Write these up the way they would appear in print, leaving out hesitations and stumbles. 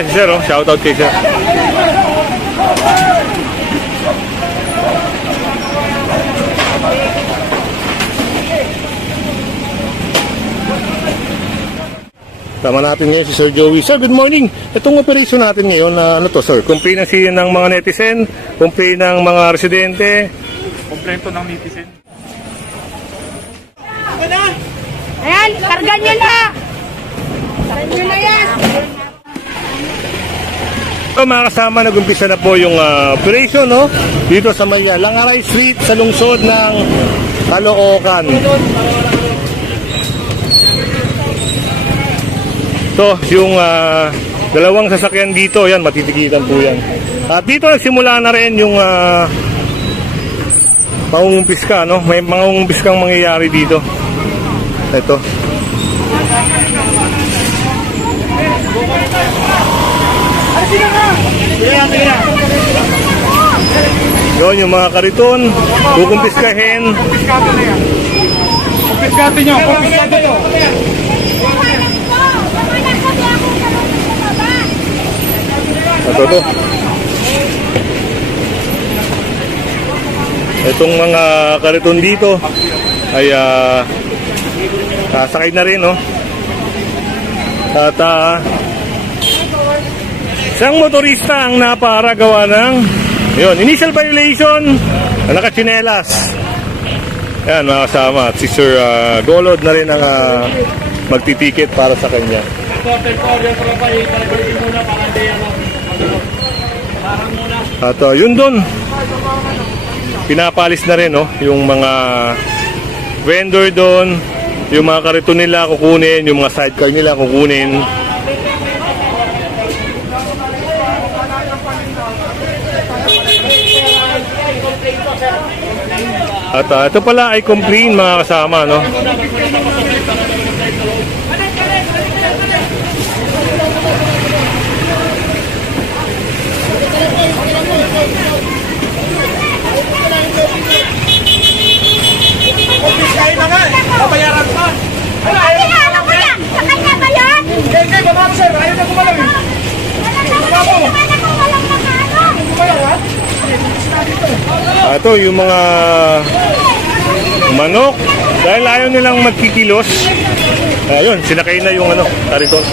Si Sir, oh. Shoutout kay Sir. Tama natin ngayon si Sir Joey. Sir, good morning. Itong operation natin ngayon, ano to, sir? Complain ng mga netizen, complain ng mga residente. Komplento ng netizen. Ayan, karga nyo na! Karga nyo na yan! So, mga kasama, nag-umpisa na po yung operation, no? Dito sa may Langaray Street, sa lungsod ng Caloocan. So, yung dalawang sasakyan dito, yan, matitikitan po yan. At dito nagsimula na rin yung pangungumpiska, no? May mangungumpiskang mangyayari dito. Ito. Yun, yung mga kariton, kukumpiskahin. Kumpiskado na yan. Kumpiskado nyo, kumpiskado to. Ito to. Itong mga kariton dito ay sasakay na rin, no? At isang motorista ang naparagawa ng initial violation na nakatsinelas. Yan, mga kasama. At si Sir Golod na rin ang magtitiket para sa kanya. At yun doon, pinapalis na rin, no? Yung mga vendor doon, yung mga kariton nila kukunin, yung mga sidecar nila kukunin. At ito pala ay complain, mga kasama, no? Kumpiskahin na nga, babayaran pa. Ano ko yan? Sa kanya ba yan? Kaya, baba ko sir, ayaw na gumalaw eh. Ito yung mga manok, dahil ayaw nilang magkikilos. Ayun, sinakay na yung kariton.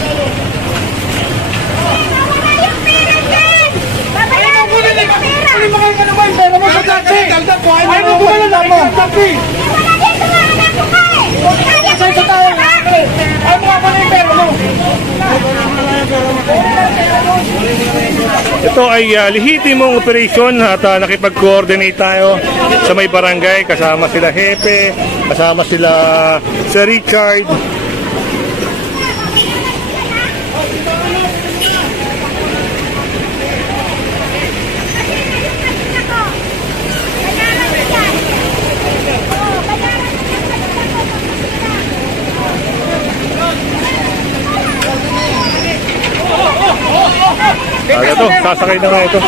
Ano mga ka naman, pero mo sa taxi. Ayaw mo gumalaw na yung taxi. Saan sa tayo? Ayaw mo ka na yung pera mo. Ito ay lehitimong operation at nakipag-coordinate tayo sa may barangay. Kasama sila Hepe, kasama sila Sir Richard. Ito, sasakay na nga ito.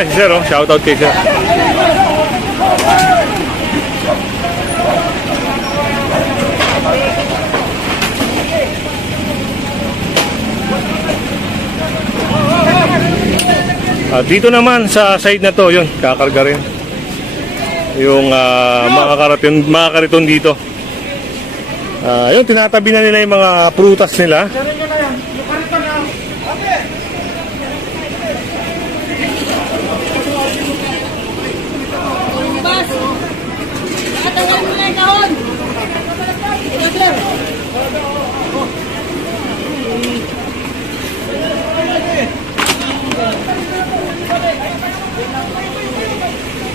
Si Sir, oh. Shoutout kay Sir. Dito naman sa side na to, yun, kakarga rin yung mga kariton dito. Yun, tinatabi na nila yung mga prutas nila. Tanggalin mo na yung kahon!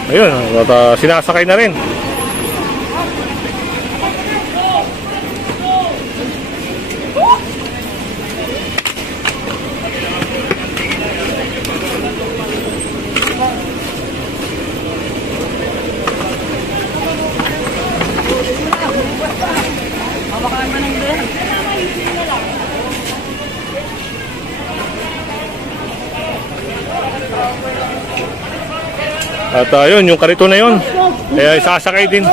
Ayun, sinasakay na rin. At yun, yung karito na yun, sasakay din.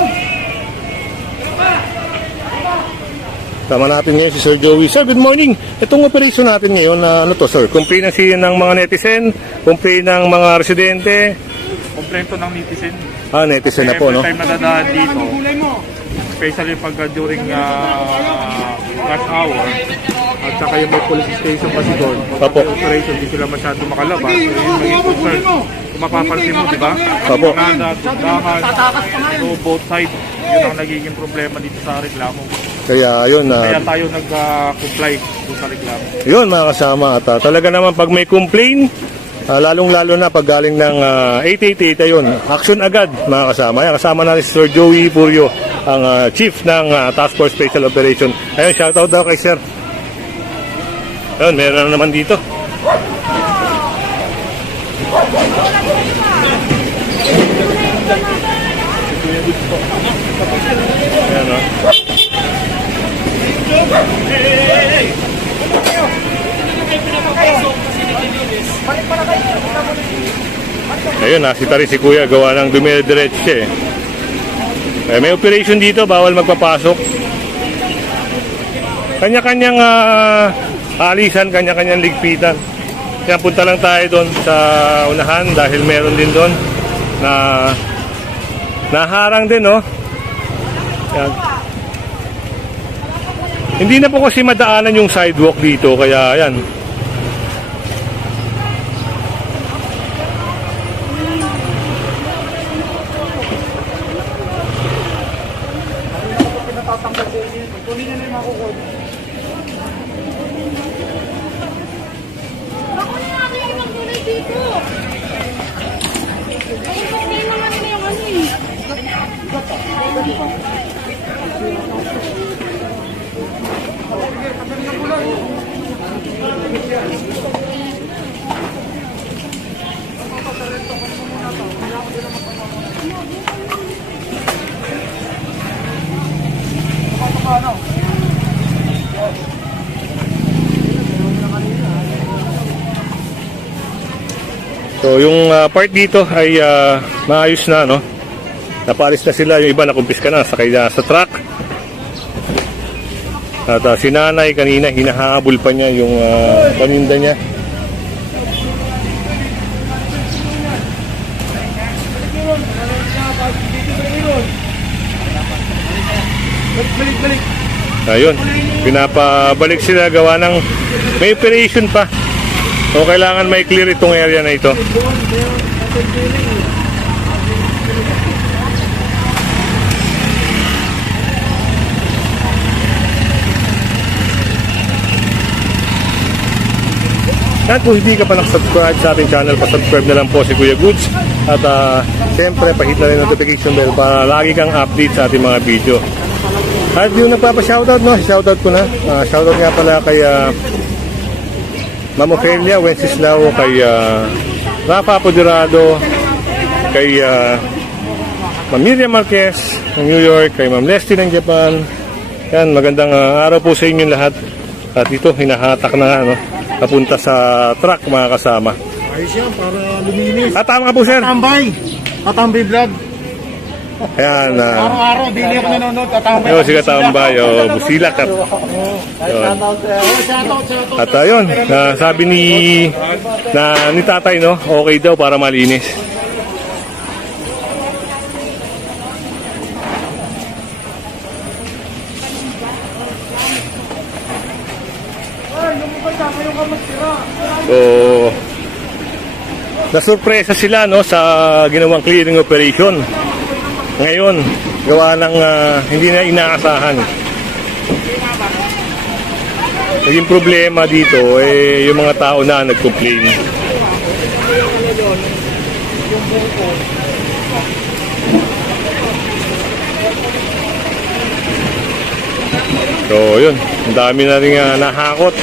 Tama natin ngayon si Sir Joey. Sir, good morning. Itong operation natin ngayon, ano to sir? Complain ng mga netizen, complain ng mga residente. Komplento ng netizen. Netizen na po, no? Every time na dadaan dito, especially pag during rush hour, at saka yung may police station kasi doon, Opo. operation, di sila masyado makalabas. So, yung maging concern, kung mapapansin mo, di ba? Opo. Dahan, so both sides, yun ang nagiging problema dito sa reklamo. Kaya yun, Kaya tayo nag-comply doon sa reklamo. yun mga kasama. At talaga naman pag may complain, lalong-lalo na pag galing ng 888, ayun, action agad mga kasama. Ayan, kasama natin si Sir Joey Purio, ang chief ng Task Force Special Operation. Ayun, shoutout daw kay Sir. Ayun, meron na naman dito. Ayan, no? Ayun, nasita rin si Kuya, gawa ng dumidiretso eh. May operation dito, bawal magpapasok. Kanya-kanyang alisan, kanya-kanyang ligpitan. Kaya punta lang tayo doon sa unahan dahil meron din doon na naharang din, no? Yan. Hindi na po kasi madaanan yung sidewalk dito, kaya yan. Ako na namin yung magdulay dito. Hindi naman na yung ano eh. So yung part dito ay maayos na, no? Napalis na sila, yung iba nakumpiska na, sakay na sa truck. At si nanay kanina hinahabol pa niya yung paninda niya. Ayun, pinapabalik sila gawa ng may operation pa. So kailangan may clear itong area na ito. At kung hindi ka pa nakasubscribe sa ating channel, pasubscribe na lang po si Kuya Goods. At siyempre, pahit na rin notification bell para lagi kang update sa ating mga video. At yung nagpapa-shoutout, no? Shoutout ko na. Shoutout nga pala kay Ma'am Ophelia Wenceslao, kay Rafa Apoderado, kay Ma'am Miriam Marquez ng New York, kay Ma'am Leslie ng Japan. Yan, magandang araw po sa inyo lahat. At ito, hinahatak na, no? Napunta sa truck, mga kasama. Ayos yan, para luminis. At tama ka po, sir. Tatambay. Tatambay vlog. Ayan, Araw-araw, dili ako nanonood. Tatambay. si Katambay, Busilak. At, yun. Shoutout. At ayun, sabi ni tatay, no, okay daw para malinis. So, nasurpresa sila, no, sa ginawang clearing operation. Ngayon, gawa ng hindi na inaasahan. Naging problema dito yung mga tao na nag-complain. So yun, ang dami na rin nahakot.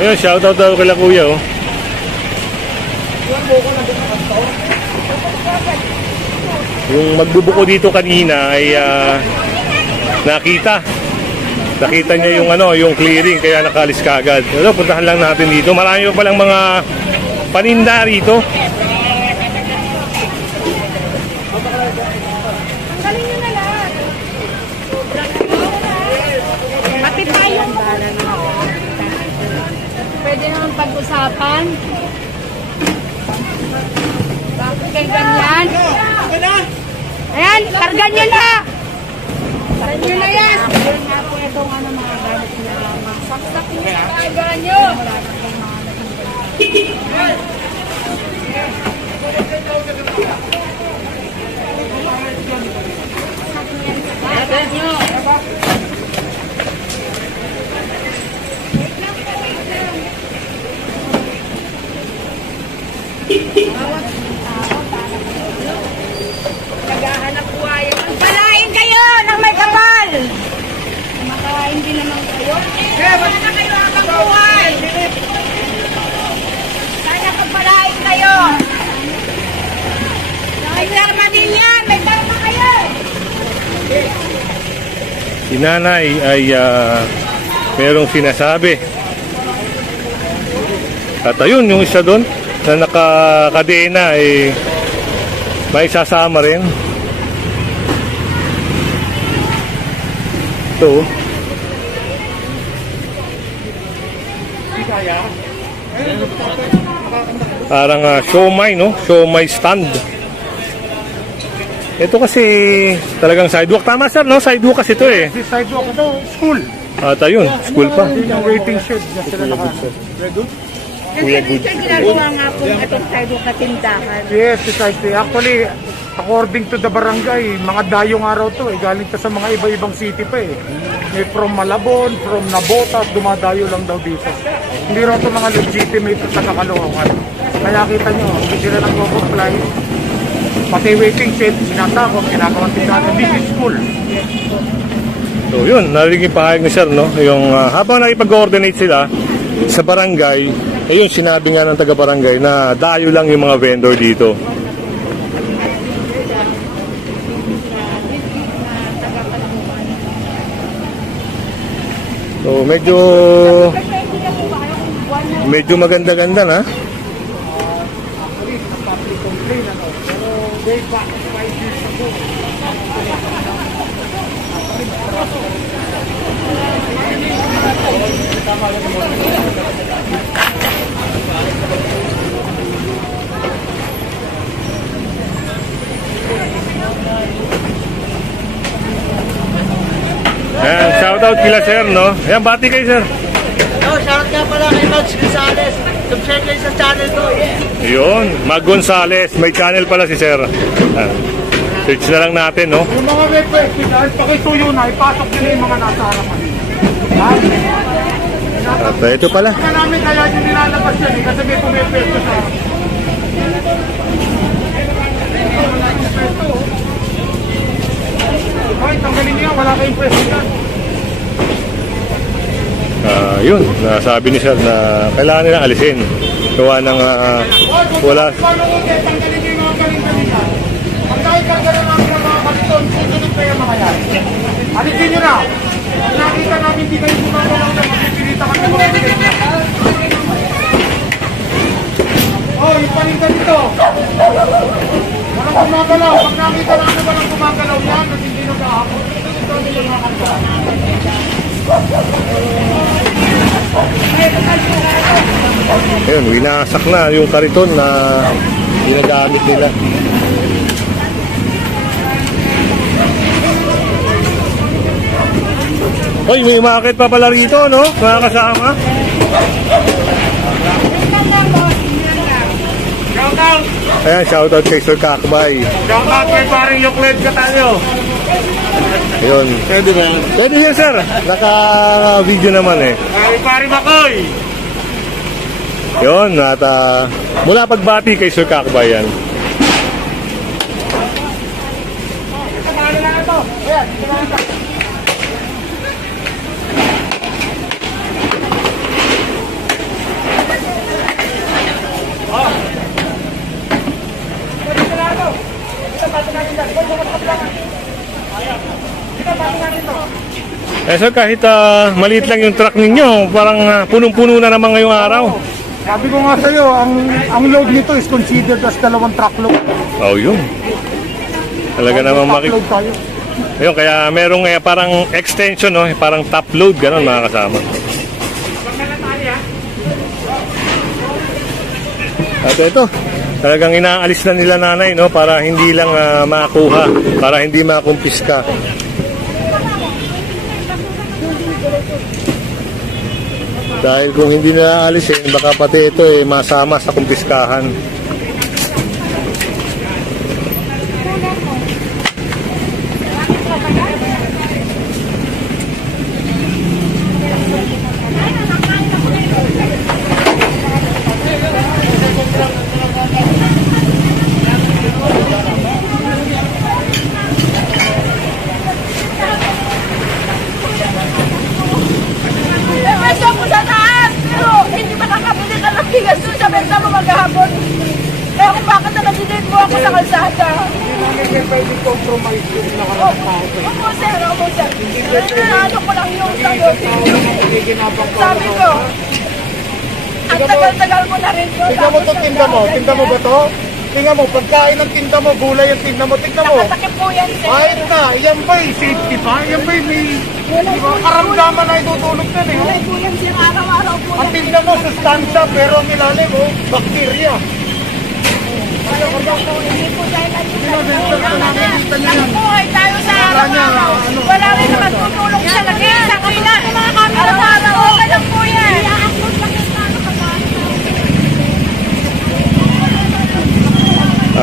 Ayun, shoutout daw kala kuya, oh. Yung magbubuko dito kanina ay nakita Nakita niya yung yung clearing kaya nakalis kaagad. Pero puntahan lang natin dito. Marami pa palang mga paninda rito. Galing nyo na lahat. Pati tayo. Pwede naman pag-usapan. Bakit kayo ganyan? Ayan, kargan nyo na. Kargan nyo na yan. Saksak nyo na kargan nyo. Kargan nyo. Naghahanap buhay. Palain kayo ng may kapal! Makain din naman kayo. Sana kayo habang buhay! Sana pagpalain kayo! May karma din yan! May karma kayo! Si nanay ay merong sinasabi. At ayun, yung isa doon na nakakadena ay may sasama rin. Ito. Parang siomai, no? Siomai stand. Ito kasi talagang sidewalk. Tama sir, no? Sidewalk kasi ito eh. Si sidewalk ito, school. At ayun, school pa. Yung waiting shed na sila Kuya Good. Ginagawa nga po itong sidewalk na tindahan. Yes, precisely. Actually, according to the barangay, mga dayong araw to eh. Galing to sa mga iba-ibang city pa eh. May from Malabon, from Nabotas, dumadayo lang daw dito. Hindi raw ito mga legitimate sa Caloocan. Kaya kita nyo, hindi sila nag-comply. Pati waiting shed, sinatakot, ginagawang tindahan. This is school. So yun, narinig yung pahayag ni sir, no? Yung habang nakipag-coordinate sila sa barangay, ayun, sinabi nga ng taga-barangay na dayo lang yung mga vendor dito. So medyo maganda-ganda na. Public complaint, ano. Pero way back 5 years ago. Ayan, shoutout kila sir, no? Ayan, bati kayo sir. Shout nga pala kay Max Gonzales. Subscribe kayo sa channel ko. Yun, Mag Gonzales. May channel pala si sir. Ayan. Search na lang natin, no? Yung mga web festival, pakisuyo na, ipasok nila yung mga nasa harapan. At ito pala. Kaya namin kaya yung nilalabas yan eh, kasi may pumepesto sa Ay, tanggalin niyo, wala kayong president. Yun, nasabi ni sir na kailangan nilang alisin. Gawa ng wala. Tanggalin niyo yung mga galing-galingan. Pag nakikarga na namin ng mga kaliton, susunod kayo mga yan. Alisin niyo na. Pag nakita namin hindi kayo gumagalaw na magpipilita kami mga galing. Oh, yung paninda dito. Walang gumagalaw. Pag nakita namin walang gumagalaw yan, at hindi nag-aakot. Susunod kami yung mga kaliton. Ayun, winasak na yung kariton na ginagamit nila. Hoy, may umakit pa pala rito, no? Mga kasama. Shoutout! Ayan, shoutout kay Sir Kakbay. Shoutout kay paring Yokled Catalio. Ayun. Pwede ba yan? Pwede yan, sir. Naka-video naman eh. Pari Makoy. Yun, at mula pagbati kay Sir Kakbay yan. Kita pati natin to. Eh sir, kahit maliit lang yung truck ninyo, parang punong-puno na naman ngayong araw. Sabi ko nga sa'yo, ang load nito is considered as 2 truckload. Oh, yun. Talaga naman Truckload tayo. Ayun, kaya merong parang extension, no? Parang top load, gano'n mga kasama. At ito, talagang inaalis na nila nanay, no? Para hindi lang makuha, para hindi makumpiska. Dahil kung hindi nila aalisin, baka pati ito masama sa kumpiskahan. Pwesto ko sa taas, pero hindi makakabili ka ng bigas doon sa benta mo maghapon. Kaya kung bakit na nag-delete mo ako sa kalsada. Hindi namin kayo pwede compromise yung nakarang tao. Opo sir, opo sir. Ano ko lang yung sagot. Sabi ko, ang tagal-tagal mo na rin ko. Tingnan mo to, tinda mo. Tinda mo ba to? Tingnan mo, pagkain ng tinda mo, gulay ang tinda mo. Tingnan mo. Nakatakip po yan sir. Kahit na, yan ba'y safety pa? Yan ba'y may karamdaman na itutulog na eh. Kulay po yan sir, araw-araw po Ang yan. tinda mo, sustansya, pero ang ilalim, bacteria. Hindi po tayo nagbuhay tayo sa araw-araw. Wala rin naman tutulong sa lagi. Sa kabila ng mga camera. Araw-araw, okay lang po yan.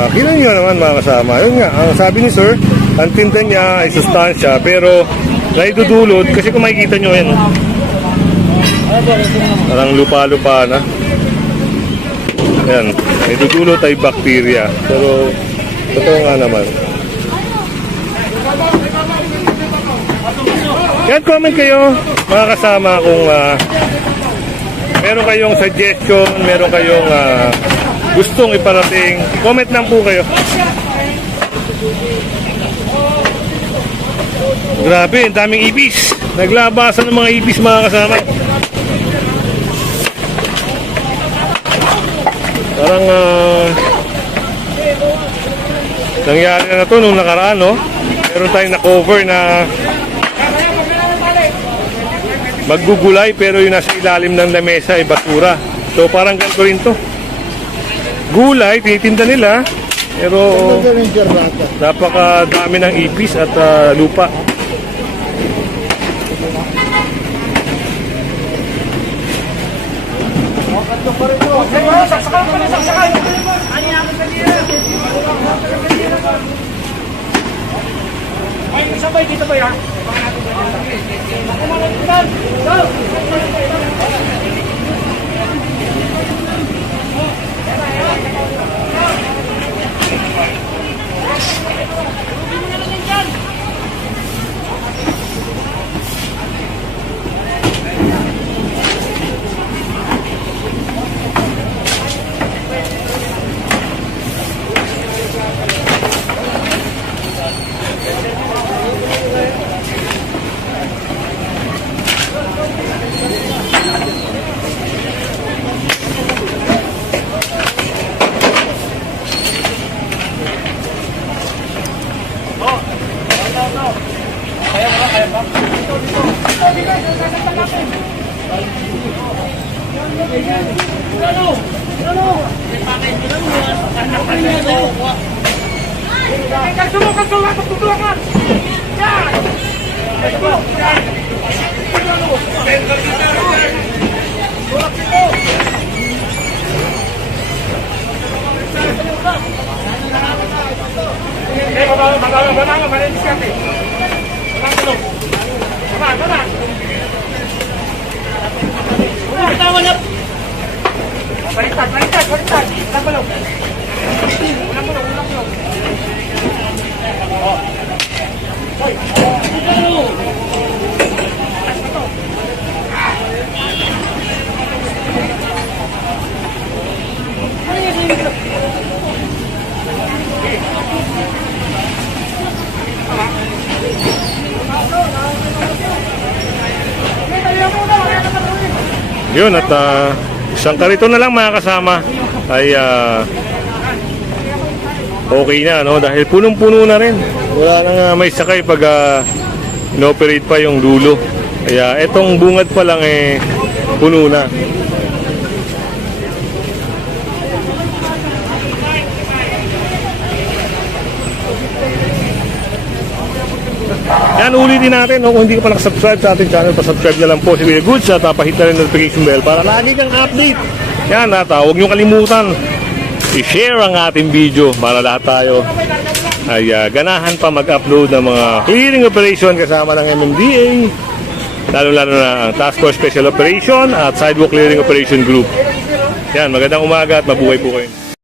Kita nyo naman mga kasama. Yun nga, ang sabi ni sir, ang tinta niya ay sustansya, pero naidudulot, kasi kung makikita nyo yan, parang lupa-lupa na. Yan, naidudulot ay bacteria, pero totoo nga naman. Yan, comment kayo mga kasama kung meron kayong suggestion, meron kayong gustong iparating, comment lang po kayo. Grabe, ang daming ipis. Naglabasan ng mga ipis mga kasama. Parang nangyari na to nung nakaraan, no? Meron tayong na-cover na maggugulay pero yung nasa ilalim ng lamesa ay basura. So parang ganito rin to. Gulay, tinitinda nila, pero napakadami ng ipis at lupa. Ay, sabay dito ba yan? Yun, at isang kariton na lang mga kasama ay okay na, no? Dahil punong-puno na rin. Wala nang may sakay pag inoperate pa yung dulo. Kaya etong bungad pa lang puno na. Yan, ulitin natin, no? Kung hindi ka pa nakasubscribe sa ating channel, pasubscribe na lang po si Kuya Goods at pahit na rin notification bell para lagi kang update. Yan, at huwag nyo kalimutan i-share ang ating video para lahat tayo ay ganahan pa mag-upload ng mga clearing operation kasama ng MMDA, lalo-lalo na ang Task Force Special Operation at Sidewalk Clearing Operation Group. Yan, magandang umaga at mabuhay po kayo.